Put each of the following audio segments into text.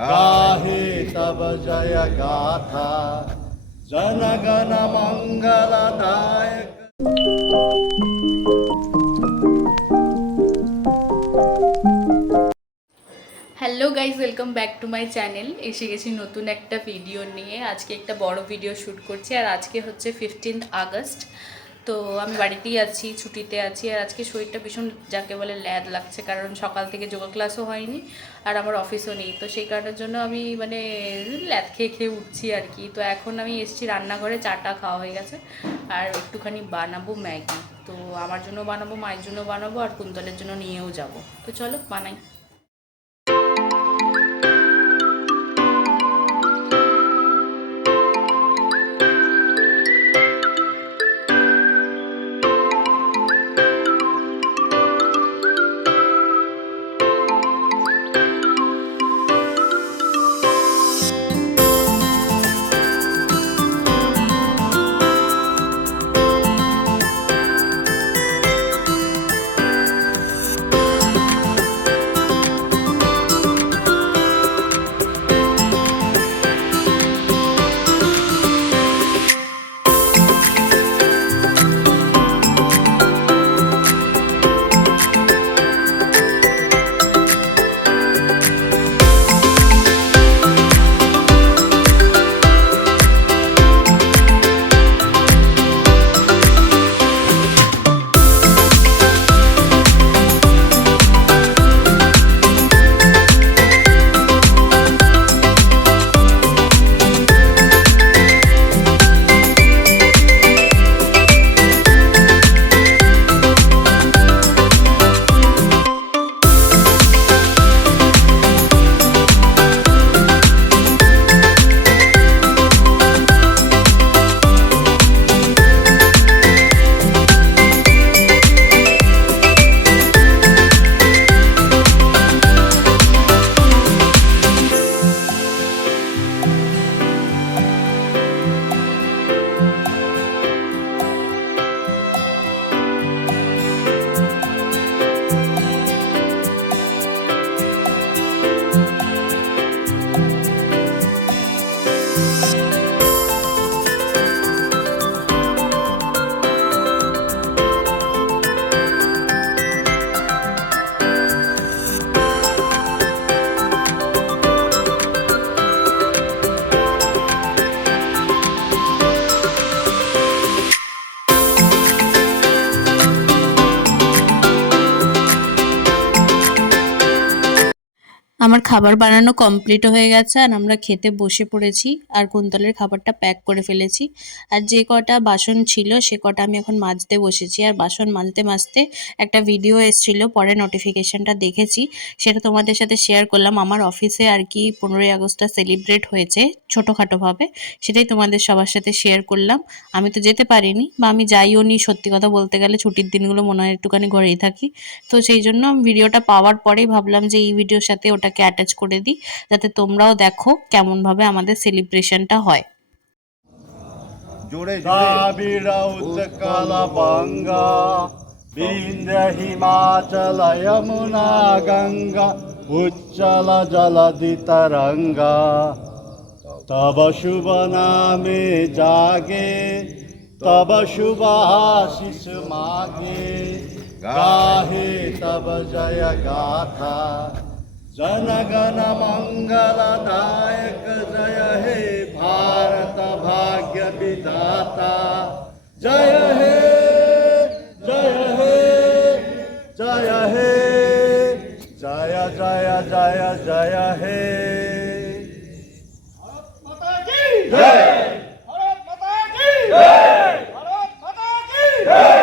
गाहे तव जय गाथा जनगण मंगलदायक। Hello guys, welcome back to my channel. এসে গেছি নতুন একটা ভিডিও নিয়ে। আজকে একটা বড় ভিডিও শ্যুট করছি, আর আজকে হচ্ছে 15 আগস্ট। তো আমি বাড়িতেই আছি, ছুটিতে আছি। আর আজকে শরীরটা ভীষণ যাকে বলে ল্যাদ লাগছে, কারণ সকাল থেকে যোগা ক্লাসও হয়নি আর আমার অফিসও নেই। তো সেই কারণের জন্য আমি ল্যাদ খেয়ে খেয়ে উঠছি আর কি। তো এখন আমি এসেছি রান্নাঘরে, চাটা খাওয়া হয়ে গেছে, আর একটুখানি বানাবো ম্যাগি। তো আমার জন্য বানাবো, মায়ের জন্য বানাবো, আর কুন্তলের জন্য নিয়েও যাব। তো চলো বানাই। আমার খাবার বানানো কমপ্লিট হয়ে গেছে, আর আমরা খেতে বসে পড়েছি। আর কুন্তলের খাবারটা প্যাক করে ফেলেছি। আর যে কটা বাসন ছিল সে কটা আমি এখন মাজতে বসেছি। আর বাসন মাজতে মাজতে একটা ভিডিও এসেছিলো, পরে নোটিফিকেশনটা দেখেছি, সেটা তোমাদের সাথে শেয়ার করলাম। আমার অফিসে আর কি 15ই আগস্টটা সেলিব্রেট হয়েছে ছোটোখাটোভাবে, সেটাই তোমাদের সবার সাথে শেয়ার করলাম। আমি তো যেতে পারিনি, বা আমি যাইও নি, সত্যি কথা বলতে গেলে ছুটির দিনগুলো মনে হয় একটুখানি ঘরেই থাকি। তো সেই জন্য আমি ভিডিওটা পাওয়ার পরেই ভাবলাম যে এই ভিডিওর সাথে ওটাকে অ্যাটাচ করে দিই, যাতে তোমরাও দেখো কেমন ভাবে আমাদের সেলিব্রেশনটা হয়। জোরে জোরে উৎকল বঙ্গা বিন্ধ্য হিমাচল যমুনা গঙ্গা উচ্চল জলধি তরঙ্গা তব শুভ নামে জাগে তব শুভ আশিস মাগে গাহে তব জয় গাথা जनगण मंगलदायक। जय हे भारत भाग्य विधाता, जय हे जय हे जय हे जय जय जय जय हे। भारत माता की जय, भारत माता की जय, भारत माता की जय।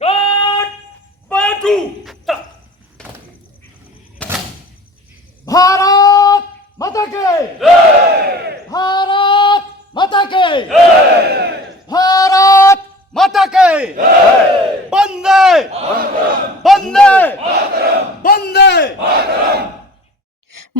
God Batu भारत माता के भारत माता के भारत माता के वंदे वंदे वंदे।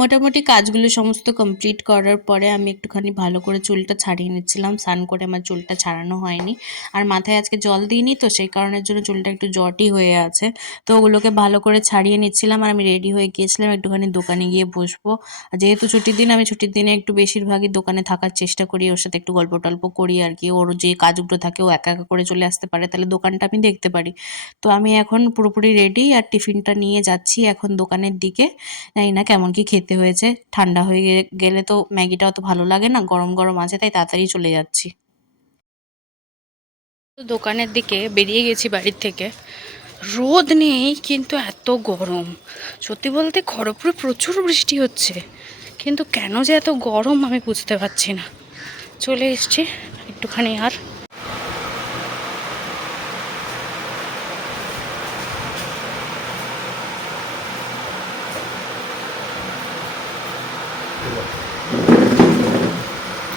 মোটামুটি কাজগুলো সমস্ত কমপ্লিট করার পরে আমি একটুখানি ভালো করে চুলটা ছাড়িয়ে নিচ্ছিলাম। স্নান করে আমার চুলটা ছাড়ানো হয়নি, আর মাথায় আজকে জল দিইনি, তো সেই কারণের জন্য চুলটা একটু জটি হয়ে আছে। তো ওগুলোকে ভালো করে ছাড়িয়ে নিচ্ছিলাম, আর আমি রেডি হয়ে গিয়েছিলাম একটুখানি দোকানে গিয়ে বসবো। আর যেহেতু ছুটির দিন, আমি ছুটির দিনে একটু বেশিরভাগই দোকানে থাকার চেষ্টা করি, ওর সাথে একটু গল্প টল্প করি আর কি। ওর যে কাজগুলো থাকে ও একা একা করে চলে আসতে পারে, তাহলে দোকানটা আমি দেখতে পারি। তো আমি এখন পুরোপুরি রেডি, আর টিফিনটা নিয়ে যাচ্ছি এখন দোকানের দিকে। জানি না কেমন কি খেতে হয়েছে, ঠান্ডা হয়ে গেলে তো ম্যাগিটা অত ভালো লাগে না, গরম গরম আছে তাই তাড়াতাড়ি চলে যাচ্ছি। তো দোকানের দিকে বেরিয়ে গেছি বাড়ির থেকে। রোদ নেই কিন্তু এত গরম, সত্যি বলতে খড়গপুরে প্রচুর বৃষ্টি হচ্ছে, কিন্তু কেন যে এত গরম আমি বুঝতে পারছি না। চলে এসছি একটুখানি আর।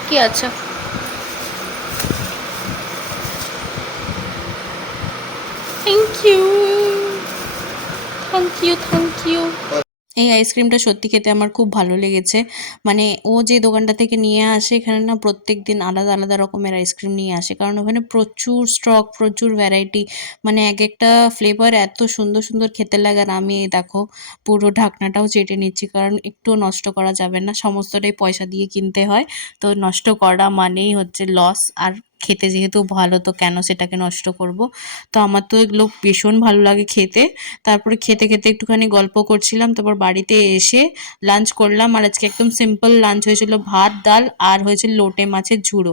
কি আচ্ছা, thank you, thank you, thank you. এই আইসক্রিমটা সত্যি খেতে আমার খুব ভালো লেগেছে। মানে ও যে দোকানটা থেকে নিয়ে আসে, এখানে না প্রত্যেক দিন আলাদা আলাদা রকমের আইসক্রিম নিয়ে আসে, কারণ ওখানে প্রচুর স্টক, প্রচুর ভ্যারাইটি। মানে এক একটা ফ্লেভার এত সুন্দর সুন্দর খেতে লাগে। আর আমি এই দেখো পুরো ঢাকনাটাও চেটে নিচ্ছি, কারণ একটুও নষ্ট করা যাবে না, সমস্তটাই পয়সা দিয়ে কিনতে হয়। তো নষ্ট করা মানেই হচ্ছে লস, আর খেতে যেহেতু ভালো তো কেন সেটাকে নষ্ট করব। তো আমার তো এগুলো ভীষণ ভালো লাগে খেতে। তারপরে খেতে খেতে একটুখানি গল্প করছিলাম, তারপর বাড়িতে এসে লাঞ্চ করলাম। আর আজকে একদম সিম্পল লাঞ্চ হয়েছিল, ভাত ডাল আর হয়েছিল লোটে মাছের ঝুড়ো।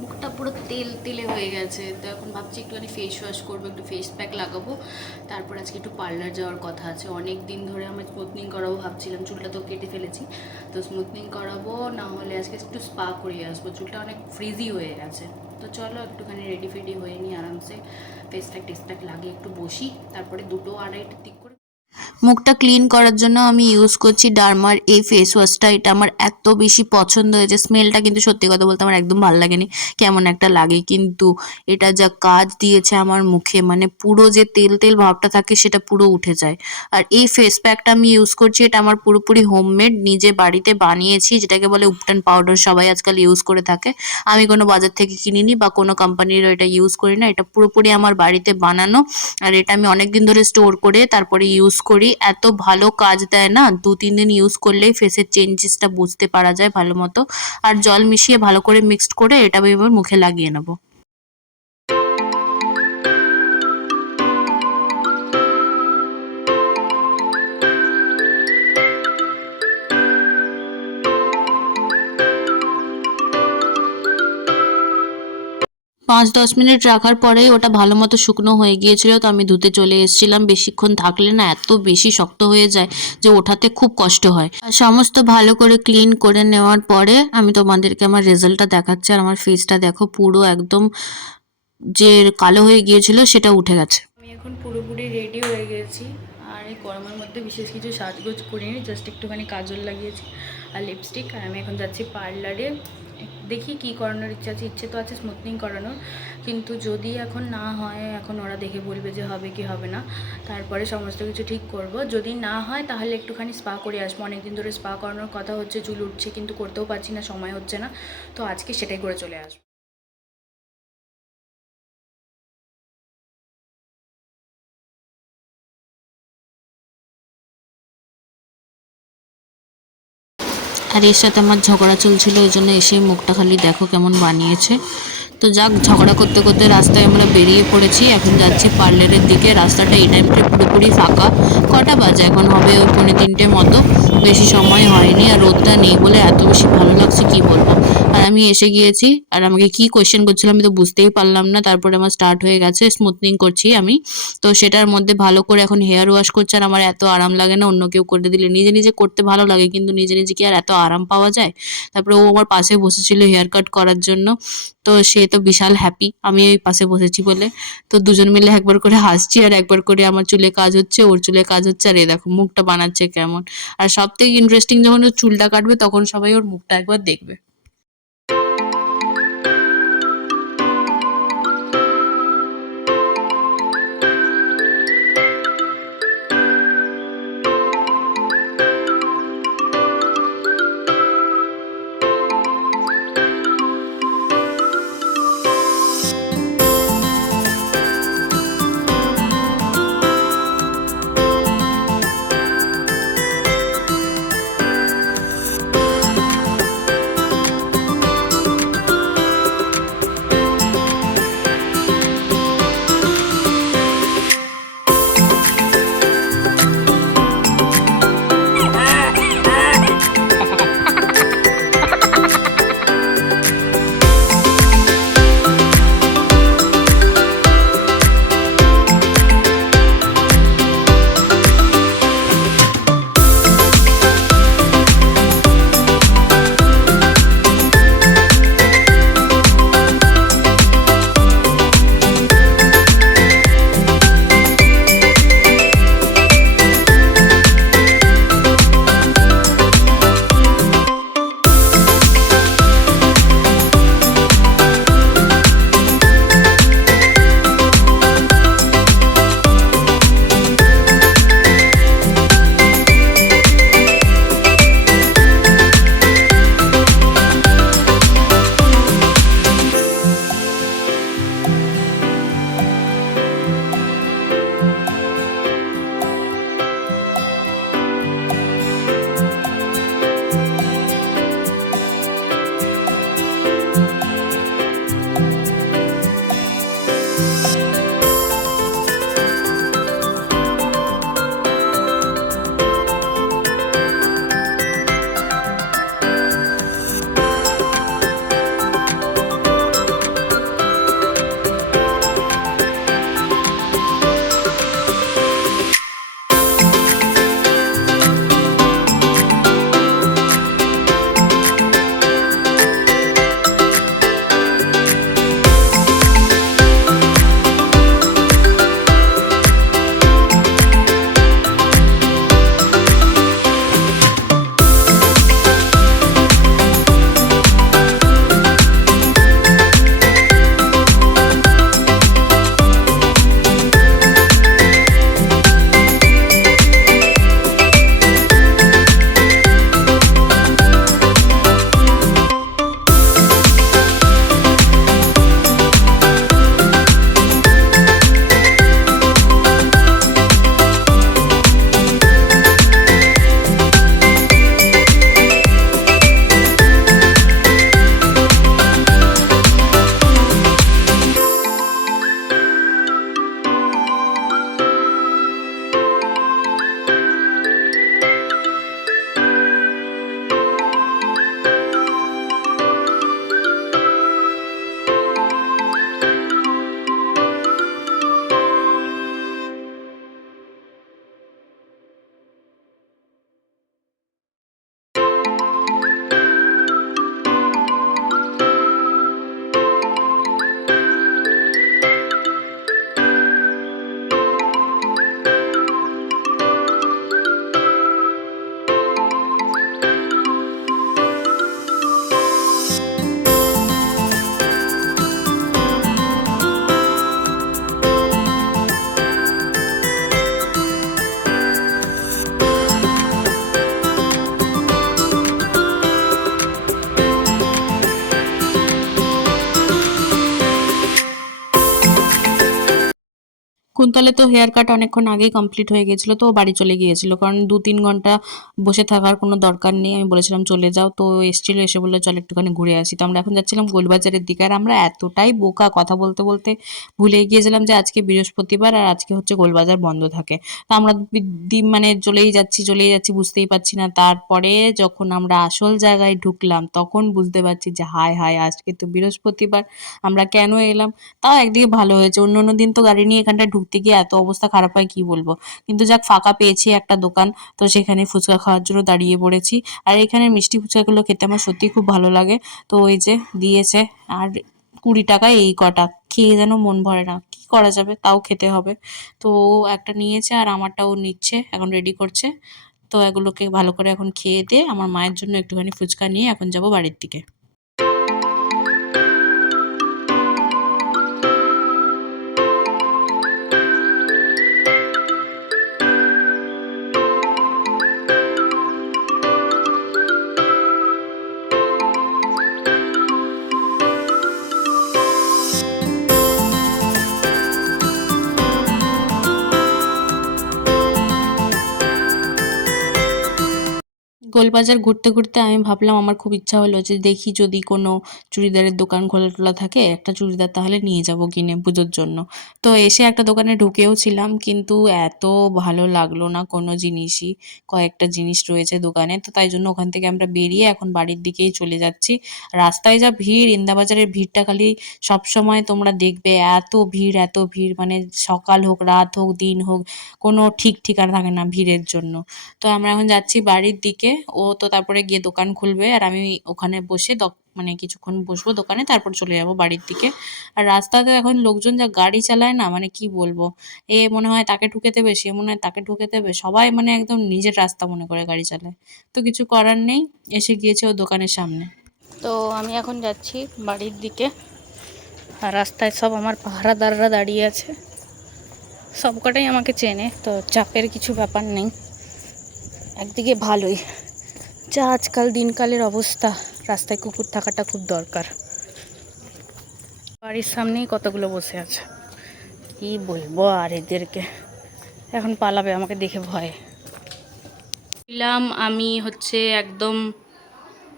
মুখটা পুরো তেল তেলে হয়ে গেছে, তো এখন ভাবছি একটুখানি ফেস ওয়াশ করবো, একটু ফেস প্যাক লাগাবো। তারপর আজকে একটু পার্লার যাওয়ার কথা আছে, অনেক দিন ধরে আমি স্মুথনিং করাবো ভাবছিলাম, চুলটা তো কেটে ফেলেছি, তো স্মুথনিং করাবো, না হলে আজকে একটু স্পা করিয়ে আসবো, চুলটা অনেক ফ্রিজি হয়ে গেছে। তো চলো একটুখানি রেডি ফেডি হয়ে নিই আরামসে, ফেস প্যাক টেস প্যাক লাগিয়ে একটু বসি, তারপরে 2-2:30 দিক করে। মুখটা ক্লিন করার জন্য আমি ইউজ করছি ডার্মার এই ফেস ওয়াশটা। এটা আমার এত বেশি পছন্দ হয়েছে, স্মেলটা কিন্তু সত্যি কথা বলতে আমার একদম ভালো লাগেনি, কেমন একটা লাগে, কিন্তু এটা যা কাজ দিয়েছে আমার মুখে, মানে পুরো যে তেল তেল ভাবটা থাকে সেটা পুরো উঠে যায়। আর এই ফেস প্যাকটা আমি ইউজ করছি, এটা আমার পুরোপুরি হোমমেড, নিজে বাড়িতে বানিয়েছি, যেটাকে বলে উপটান পাউডার, সবাই আজকাল ইউজ করে থাকে। আমি কোনো বাজার থেকে কিনিনি বা কোনো কোম্পানিরও এটা ইউজ করি না, এটা পুরোপুরি আমার বাড়িতে বানানো। আর এটা আমি অনেকদিন ধরে স্টোর করে তারপরে ইউজ করি, এত ভালো কাজ দেয় না, 2-3 দিন ইউজ করলেই ফেসের চেঞ্জেসটা বুঝতে পারা যায় ভালো মতো। আর জল মিশিয়ে ভালো করে মিক্সড করে এটা আমি এবার মুখে লাগিয়ে নেবো। 5-10 মিনিট রাখার পরেই ওটা ভালো মতো শুকনো হয়ে গিয়েছিল, তো আমি ধুতে চলে এসেছিলাম। বেশিক্ষণ থাকলে না এত বেশি শক্ত হয়ে যায় যে ওঠাতে খুব কষ্ট হয়। আর সমস্ত ভালো করে ক্লিন করে নেওয়ার পরে আমি তোমাদেরকে আমার রেজাল্টটা দেখাচ্ছি। আর আমার ফেসটা দেখো, পুরো একদম যে কালো হয়ে গিয়েছিল সেটা উঠে গেছে। আমি এখন পুরোপুরি রেডি হয়ে গেছি, আর এই গরমের মধ্যে বিশেষ কিছু সাজগোজ করিনি, জাস্ট একটুখানি কাজল লাগিয়েছি আর লিপস্টিক। আর আমি এখন যাচ্ছি পার্লারে, দেখি কি করানোর ইচ্ছে আছে। ইচ্ছে তো আছে স্মুথনিং করানোর, কিন্তু যদি এখন না হয়, এখন ওরা দেখে বলবে যে হবে কি হবে না, তারপরে সমস্ত কিছু ঠিক করব। যদি না হয় তাহলে একটুখানি স্পা করে আসবো, অনেকদিন ধরে স্পা করানোর কথা হচ্ছে, চুল উঠছে কিন্তু করতেও পারছি না, সময় হচ্ছে না, তো আজকে সেটাই করে চলে আসবো। আর এর সাথে আমার ঝগড়া চলছিল, ওই জন্য এসে মুখটা খালি দেখো কেমন বানিয়েছে। তো যাক, ঝগড়া করতে করতে রাস্তায় আমরা বেরিয়ে পড়েছি, এখন যাচ্ছি পার্লারের দিকে। রাস্তাটা এই টাইমটা পুরোপুরি ফাঁকা। কটা বাজে এখন, হবে ওই 2:45 মতো, বেশি সময় হয়নি। আর রোদটা নেই বলে এত বেশি ভালো লাগছে কি বলবো। আর আমি এসে গিয়েছি, আর আমাকে কি কোয়েশ্চেন করছিল আমি তো বুঝতেই পারলাম না। তারপরে আমার স্টার্ট হয়ে গেছে, স্মুথনিং করছি আমি। তো সেটার মধ্যে ভালো করে এখন হেয়ার ওয়াশ করছে। আর আমার এত আরাম লাগে না, অন্য কেউ করে দিলে, নিজে নিজে করতে ভালো লাগে, কিন্তু নিজে নিজে কি আর এত আরাম পাওয়া যায়। তারপরে ও আমার পাশে বসেছিল হেয়ার কাট করার জন্য, তো সে তো বিশাল হ্যাপি আমি ওই পাশে বসেছি বলে। তো দুজন মিলে একবার করে হাসছি, আর একবার করে আমার চুলে কাজ হচ্ছে, ওর চুলে কাজ হচ্ছে, আর এ দেখো মুখটা বানাচ্ছে কেমন। আর সব থেকে ইন্টারেস্টিং, যখন ও চুলটা কাটবে তখন সবাই ওর মুখটা একবার দেখবে। কুন্তলে তো হেয়ার কাট অনেকক্ষণ আগেই কমপ্লিট হয়ে গেছিলো, তো ও বাড়ি চলে গিয়েছিল, কারণ 2-3 ঘন্টা বসে থাকার কোনো দরকার নেই। আমি বলেছিলাম চলে যাও, তো এসেছিল, এসে বললো চল একটুখানি ঘুরে আসি। তো আমরা এখন যাচ্ছিলাম গোলবাজারের দিকে, আর আমরা এতটাই বোকা, কথা বলতে বলতে ভুলে গিয়েছিলাম যে আজকে বৃহস্পতিবার আর আজকে হচ্ছে গোলবাজার বন্ধ থাকে। তো আমরা মানে চলেই যাচ্ছি, বুঝতেই পারছি না। তারপরে যখন আমরা আসল জায়গায় ঢুকলাম তখন বুঝতে পারছি যে হায় হায়, আজকে তো বৃহস্পতিবার, আমরা কেন এলাম। তাও একদিকে ভালো হয়েছে, অন্য অন্য দিন তো গাড়ি নিয়ে এখানটায় ঢুকতে গিয়ে এত অবস্থা খারাপ হয় কি বলবো। কিন্তু যাক, ফাঁকা পেয়েছি একটা দোকান, তো সেখানে ফুচকা খাওয়ার জন্য দাঁড়িয়ে পড়েছি। আর এখানে মিষ্টি ফুচকাগুলো খেতে আমার সত্যিই খুব ভালো লাগে। তো ওই যে দিয়েছে, আর 20 টাকায় এই কটা, খেয়ে যেন মন ভরে না, কি করা যাবে, তাও খেতে হবে। তো ও একটা নিয়েছে আর আমারটাও নিচ্ছে, এখন রেডি করছে। তো এগুলোকে ভালো করে এখন খেয়ে দিয়ে আমার মায়ের জন্য একটুখানি ফুচকা নিয়ে এখন যাব বাড়ির দিকে। গোলবাজার ঘুরতে ঘুরতে আমি ভাবলাম, আমার খুব ইচ্ছা হলো যে দেখি যদি কোনো চুড়িদারের দোকান খোলা টোলা থাকে, একটা চুড়িদার তাহলে নিয়ে যাব কিনে পুজোর জন্য। তো এসে একটা দোকানে ঢুকেও ছিলাম, কিন্তু এত ভালো লাগলো না কোনো জিনিসই। কয়েকটা জিনিস রয়েছে দোকানে, তো তাই জন্য ওখান থেকে আমরা বেরিয়ে এখন বাড়ির দিকেই চলে যাচ্ছি। রাস্তায় যা ভিড়, ইন্দাবাজারের ভিড়টা খালি সবসময় তোমরা দেখবে, এত ভিড়, মানে সকাল হোক, রাত হোক, দিন হোক, কোনো ঠিক ঠিকানা থাকে না ভিড়ের জন্য। তো আমরা এখন যাচ্ছি বাড়ির দিকে। ও তো তারপরে গিয়ে দোকান খুলবে, আর আমি ওখানে বসে মানে কিছুক্ষণ বসবো দোকানে, তারপর চলে যাব বাড়ির দিকে। আর রাস্তাতে এখন লোকজন যা গাড়ি চালায় না, মানে কি বলবো, এ মনে হয় তাকে ঠুকে দেবে, সে মনে হয় তাকে ঠুকে দেবে, সবাই মানে একদম নিজের রাস্তা মনে করে গাড়ি চালায়। তো কিছু করার নেই, এসে গিয়েছে ও দোকানের সামনে। তো আমি এখন যাচ্ছি বাড়ির দিকে, আর রাস্তায় সব আমার পাহারাদাররা দাঁড়িয়ে আছে, সবকটাই আমাকে চেনে, তো চাপের কিছু ব্যাপার নেই, একদিকে ভালোই। যা আজকাল দিনকালের অবস্থা, রাস্তায় কুকুর থাকাটা খুব দরকার। বাড়ির সামনেই কতগুলো বসে আছে, কি বলবো আর এদেরকে, এখন পালাবে আমাকে দেখে ভয়ে। আমি হচ্ছে একদম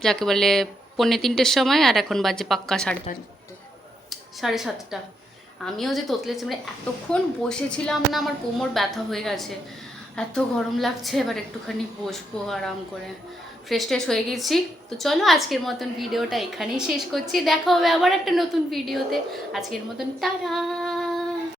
যাকে বলে 3:45-এর সময়, আর এখন বাজে পাক্কা 7:30। আমিও যে তোতলেছি, মানে এতক্ষণ বসেছিলাম না, আমার কোমর ব্যথা হয়ে গেছে, এত গরম লাগছে। এবার একটুখানি বসবো আরাম করে, ফ্রেশ হয়ে গেছি। তো চলো আজকের মতন ভিডিওটা এখানেই শেষ করছি, দেখা হবে আবার একটা নতুন ভিডিওতে। আজকের মতন টাটা।